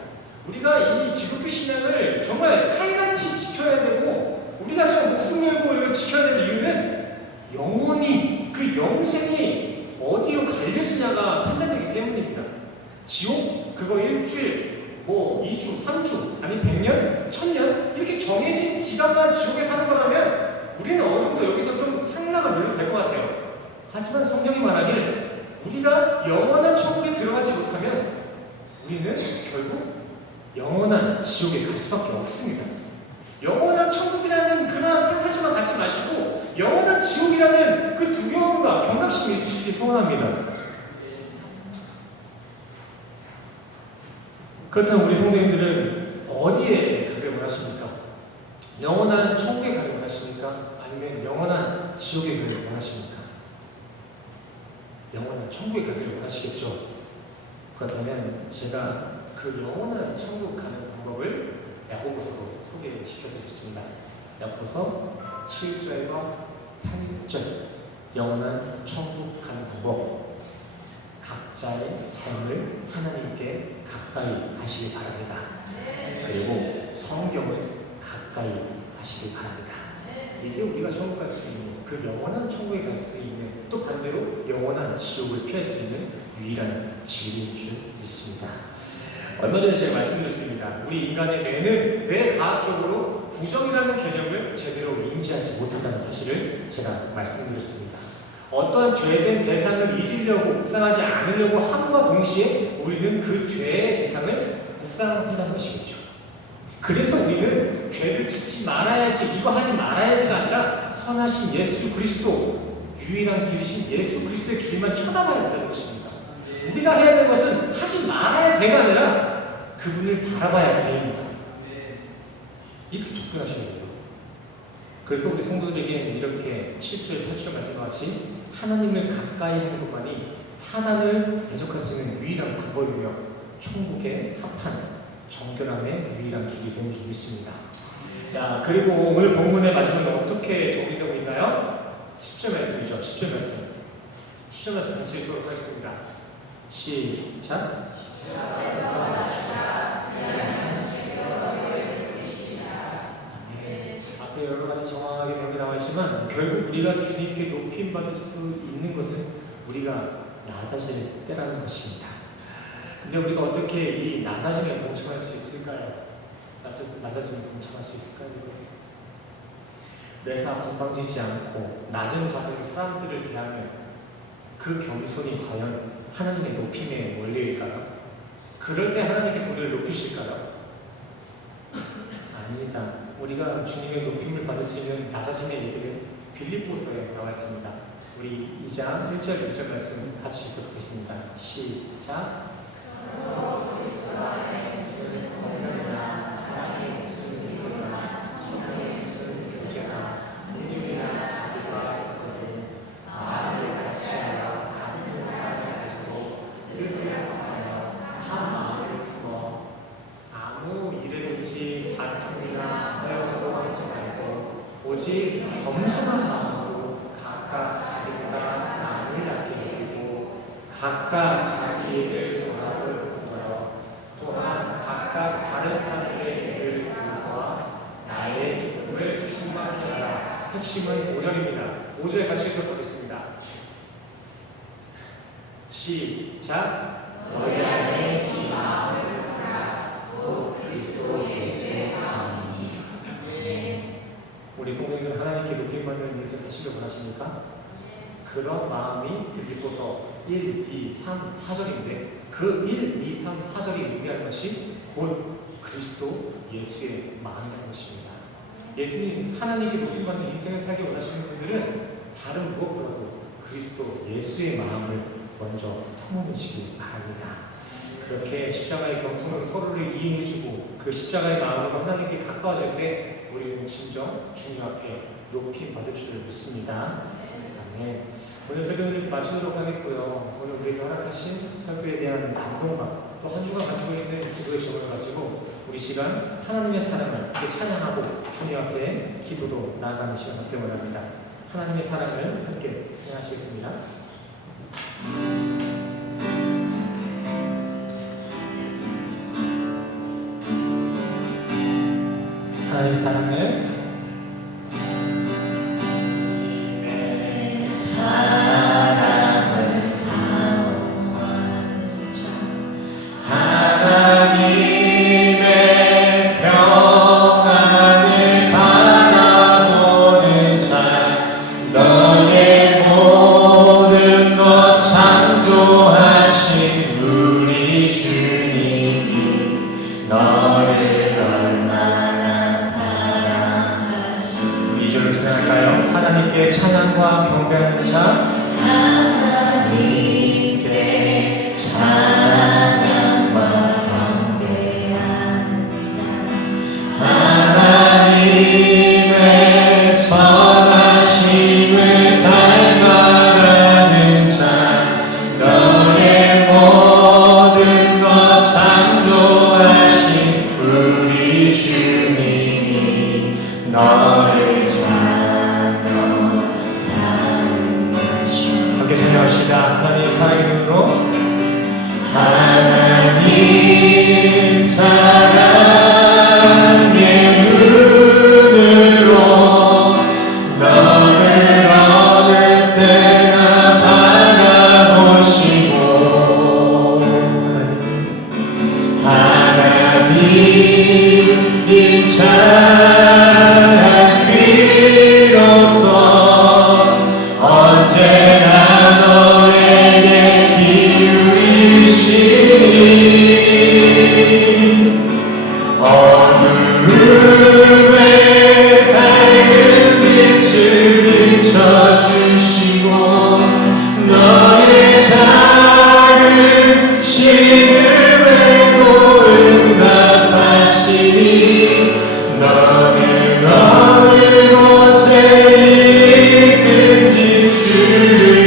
우리가 이 기독교 신앙을 정말 칼같이 지켜야 되고, 우리가 지금 목숨 걸고 이걸 지켜야 되는 이유는 영원히 그 영생이 어디로 갈려지냐가 판단되기 때문입니다. 지옥? 그거 일주일, 2주, 3주, 아니 100년, 1000년 이렇게 정해진 기간만 지옥에 사는 거라면 우리는 어느 정도 여기서 좀 향락을 누려도 될 것 같아요. 하지만 성경이 말하길 우리가 영원한 천국에 들어가지 못하면 우리는 결국 영원한 지옥에 갈 수밖에 없습니다. 영원한 천국이라는 그러한 판타지만 갖지 마시고 영원한 지옥이라는 그 두려움과 경각심이 있으시기 소원합니다. 그렇다면 우리 성도님들은 어디에 가길 원하십니까? 영원한 천국에 가길 원하십니까? 아니면 영원한 지옥에 가길 원하십니까? 영원한 천국에 가길 원하시겠죠? 그렇다면 제가 그 영원한 천국 가는 방법을 야고보서로 소개시켜드리겠습니다. 야고보서 7절과 8절, 영원한 천국 가는 방법. 각자의 삶을 하나님께 가까이 하시기 바랍니다. 그리고 성경을 가까이 하시기 바랍니다. 이게 우리가 천국 갈 수 있는, 그 영원한 천국에 갈 수 있는, 또 반대로 영원한 지옥을 피할 수 있는 유일한 길인 줄 믿습니다. 얼마 전에 제가 말씀드렸습니다. 우리 인간의 뇌는 과학적으로 부정이라는 개념을 제대로 인지하지 못한다는 사실을 제가 말씀드렸습니다. 어떠한 죄된 대상을 잊으려고, 묵상하지 않으려고 함과 동시에 우리는 그 죄의 대상을 묵상한다는 것이겠죠. 그래서 우리는 죄를 짓지 말아야지, 이거 하지 말아야지가 아니라 선하신 예수 그리스도, 유일한 길이신 예수 그리스도의 길만 쳐다봐야 된다는 것입니다. 우리가 해야 될 것은 하지 말아야 돼가 아니라 그분을 바라봐야 돼입니다. 이렇게 접근하셔야 돼요. 그래서 우리 성도들에게 이렇게 7절, 8절 말씀과 같이 하나님을 가까이 하는 것만이 사단을 대적할 수 있는 유일한 방법이며 천국에 합한 정결함의 유일한 길이 되는 줄 믿습니다. 자, 그리고 오늘 본문의 마지막은 어떻게 정리되고 있나요? 10절 말씀이죠. 10절 말씀. 10절 말씀 같이 읽도록 하겠습니다. 시작. 앞에 여러 가지 정확하게 명이 나와 있지만 결국 우리가 주님께 높임 받을 수 있는 것은 우리가 낮아질 때라는 것입니다. 근데 우리가 어떻게 이 낮아짐에 동참할 수 있을까요? 낮아짐에 동참할 수 있을까요? 매사 건방지지 않고 낮은 자세로 사람들을 대하면 그 겸손이 과연 하나님의 높임의 원리일까요? 그럴 때 하나님께서 우리를 높이실까요? 아닙니다. 우리가 주님의 높임을 받을 수 있는 낮아짐의 얘기는 빌립보서에 나와 있습니다. 우리 2장 1절 2절 말씀 같이 읽도록 하겠습니다. 시작. 권면이나 사랑이 무슨 이유나 성경이 무슨 교제나 능력이나 자비가 있거든 마음을 같이하여 같은 사랑을 가지고 뜻을 합하여 한 마음을 품어 아무 일에든지 다툼이나 허영으로 하지 말고 오직 겸손한 마음으로 각각 자기보다 남을 낮게 여기고 각각 자기 일을 도합을 거둬 또한 각각 다른 사람의 일을 도와 나의 기쁨을 충만케 하라. 핵심은 5절입니다. 5절 같이 읽어보겠습니다. 시작. 너희 안에 이 마음을 품으라. 곧 그리스도 예수의 마음이니. 우리 성도님은 하나님께 높임받는 인생 사시길 원하십니까? 그런 마음이 빌립보서 1, 2, 3, 4절인데 그 1, 2, 3, 4절이 의미하는 것이 곧 그리스도 예수의 마음이라는 것입니다. 예수님 하나님께 높임받는 인생을 살기 원하시는 분들은 다른 무엇보다도 그리스도 예수의 마음을 먼저 품으시기 바랍니다. 그렇게 십자가의 경성으로 서로를 이해해주고 그 십자가의 마음으로 하나님께 가까워질 때 우리는 진정 주님 앞에 높임 받을 줄 믿습니다. 아멘. 오늘 설교를 이렇게 마치도록 하겠고요. 오늘 우리에게 허락하신 설교에 대한 감동과 또 한 주간 가지고 있는 기도의 제목을 가지고 우리 시간 하나님의 사랑을 찬양하고 주님 앞에 기도도 나아가는 시간 갖길 원합니다. 하나님의 사랑을 함께 찬양하시겠습니다. 하나님의 사랑을 사랑을 사모하는 자 하나님의 평안을 바라보는 자 너의 모든 것 창조하신 우리 주님이 너를 얼마나 사랑하시니 2절을 찬양할까요? 하나님께 찬양과 경배하는 자 하나님께 찬양과 경배하는 자 하나님의 선하심을 닮아가는 자 너의 모든 것 창조하신 우리 주님이 너를 함께 찬양합시다. 하나님 사랑의 눈으로 하나님 사랑의 눈으로 너를 어느 때나 바라보시고 하나님 이 찬양 귀로서 언제나 너에게 기울이시니 어두움에 밝은 빛을 비춰주시고 너의 작은 시름에 응답하시니 너는 어느 곳에 이끈지 주를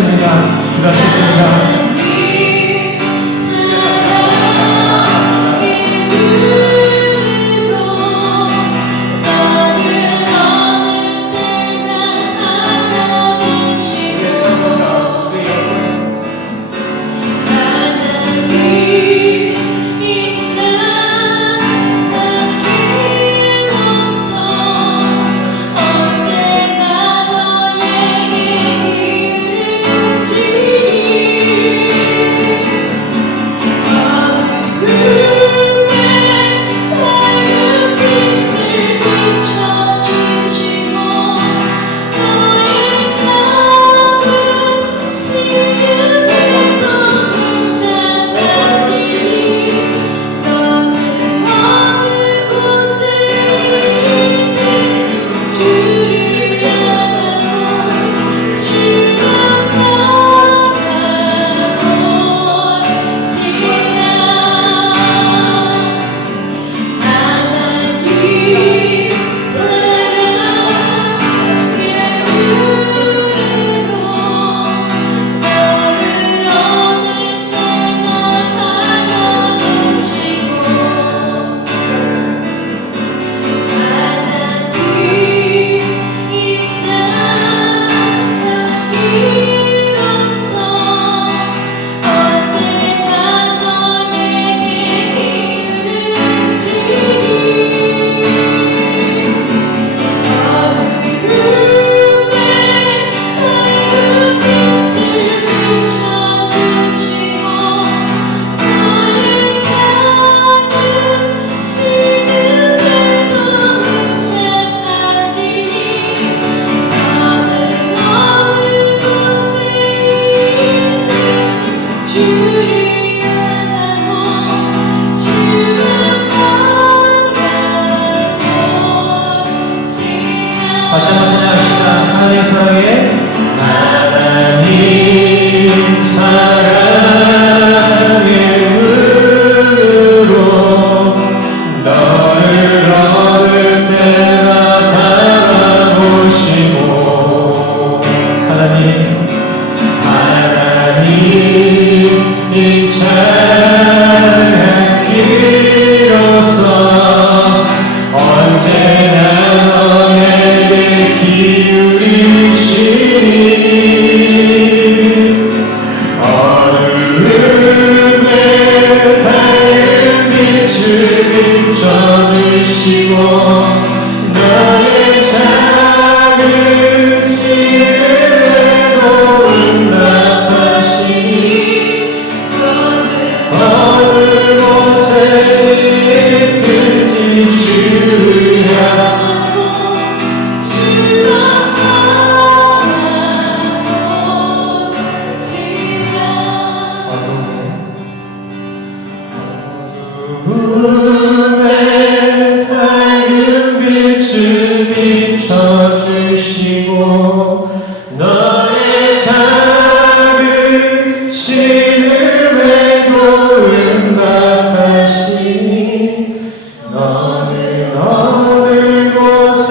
기도하시겠습니다. 기도하시겠습니다. 다시 한번 찬양합시다. 하나님 사랑해. 하나님 사랑의 은으로 너를 어느 때나 바라보시고 하나님 이 찬양 길어서 언제나 너에게 기울이시니 어둠에 밝은 빛을 비춰주시고 너의 작은 시름에도 응답하시니 어느 곳에 있든지 주를 향하고 어둠에 밝은 빛을 비춰주시고 너의 작은 시름에도 응답하시니 너는 어느 곳에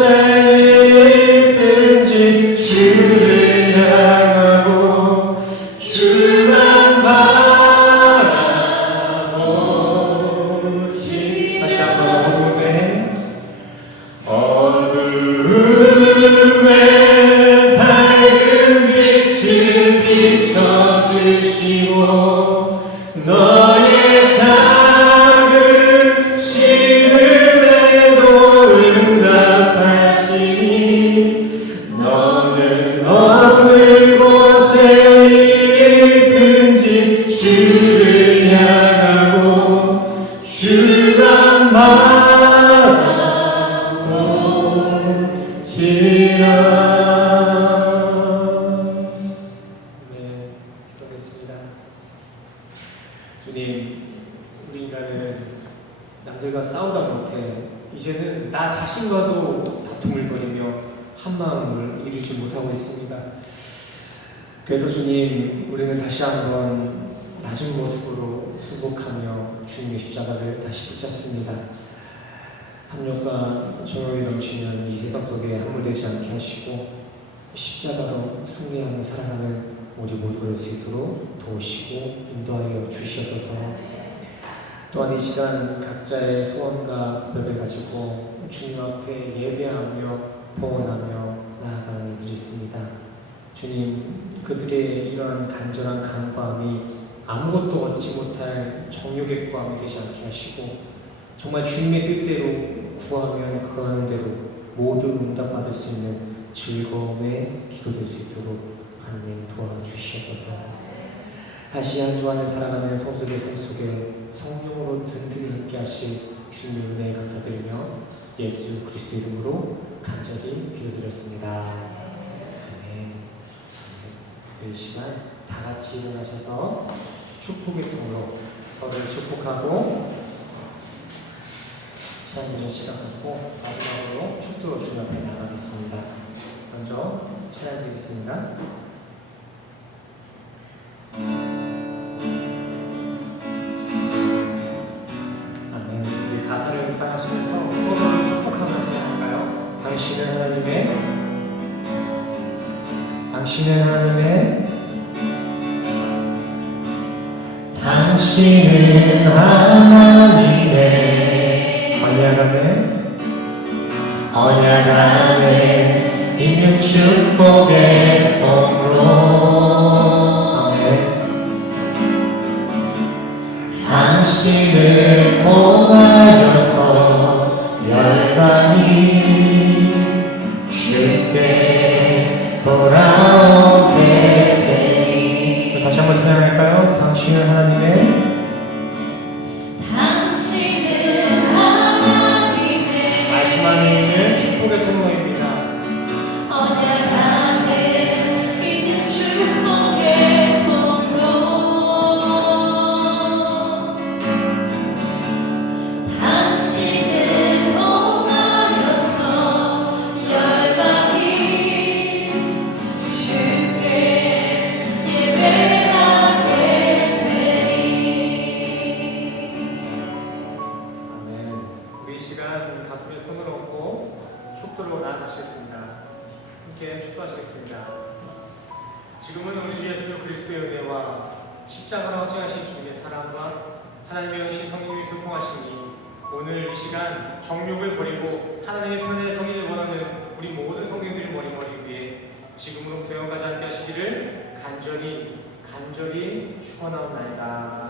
있든지 주를 향하고 주만 바라보지. 다시 한번 어둠에 밝은 빛을 비춰주시고 너의 작은 시름에도 응답하시니 너는 어느 곳에 있든지 주를 향하고 주만 바라보지라. 네, 기도하겠습니다. 주님, 우리 인간은 남들과 싸우다 못해 이제는 나 자신과도 다툼을 벌이며 한 마음을 이루지 못하고 있습니다. 그래서 주님, 우리는 다시 한번 낮은 모습으로 수복하며 주님의 십자가를 다시 붙잡습니다. 탐욕과 정욕이 넘치는 이 세상 속에 함몰되지 않게 하시고 십자가로 승리하며 살아가는 우리 모두가 될 수 있도록 도우시고 인도하여 주시옵소서. 또한 이 시간 각자의 소원과 고백을 가지고 주님 앞에 예배하며 봉헌하며 나아가는 이들이 있습니다. 주님, 그들의 이러한 간절한 간구함이 아무것도 얻지 못할 정욕의 구함이 되지 않게 하시고 정말 주님의 뜻대로 구하면 그 하는 대로 모두 응답받을 수 있는 즐거움의 기도될 수 있도록 하나님 도와주시옵소서. 다시 한 주간을 살아가는 성도들의 삶 속에 성령으로 든든히 함께 하실 주님의 은혜에 감사드리며 예수 그리스도 이름으로 간절히 기도드렸습니다. 아멘. 이 시간 다 같이 일어나셔서 축복의 통로 서로를 축복하고 시간 드리는 시간 갖고 마지막으로 축도로 주님 앞에 나가겠습니다. 먼저 찬양 드리겠습니다. 아멘. 우리 가사를 묵상하시면서 서로를 축복하며 찬양할까요? 당신은 하나님의 언약 안에 있는 축복의 통로. 아멘. 당신을 통하여서 열방이 주께 돌아오게 되니. 다시 한번 찬양할까요? 당신은 하나님의 말씀 안에 있는 축복의 통로입니다. 언약 안에 있는 축복의 통로. 당신을 통하여서 열방이 주께 예배하게 되리. 아멘. 우리 이 시간 가슴에 손을 얹고 축도로 나아가시겠습니다. 함께 축도하시겠습니다. 지금은 우리 주 예수 그리스도의 은혜와 십자가로 확증하신 주님의 사랑과 하나님의 은신 성령님의 교통하심이 오늘 이 시간 정욕을 버리고 하나님의 편에 서기를 원하는 우리 모든 성도들의 머리머리 위에 지금으로부터 영원까지 함께 하시기를 간절히 축원하옵나이다.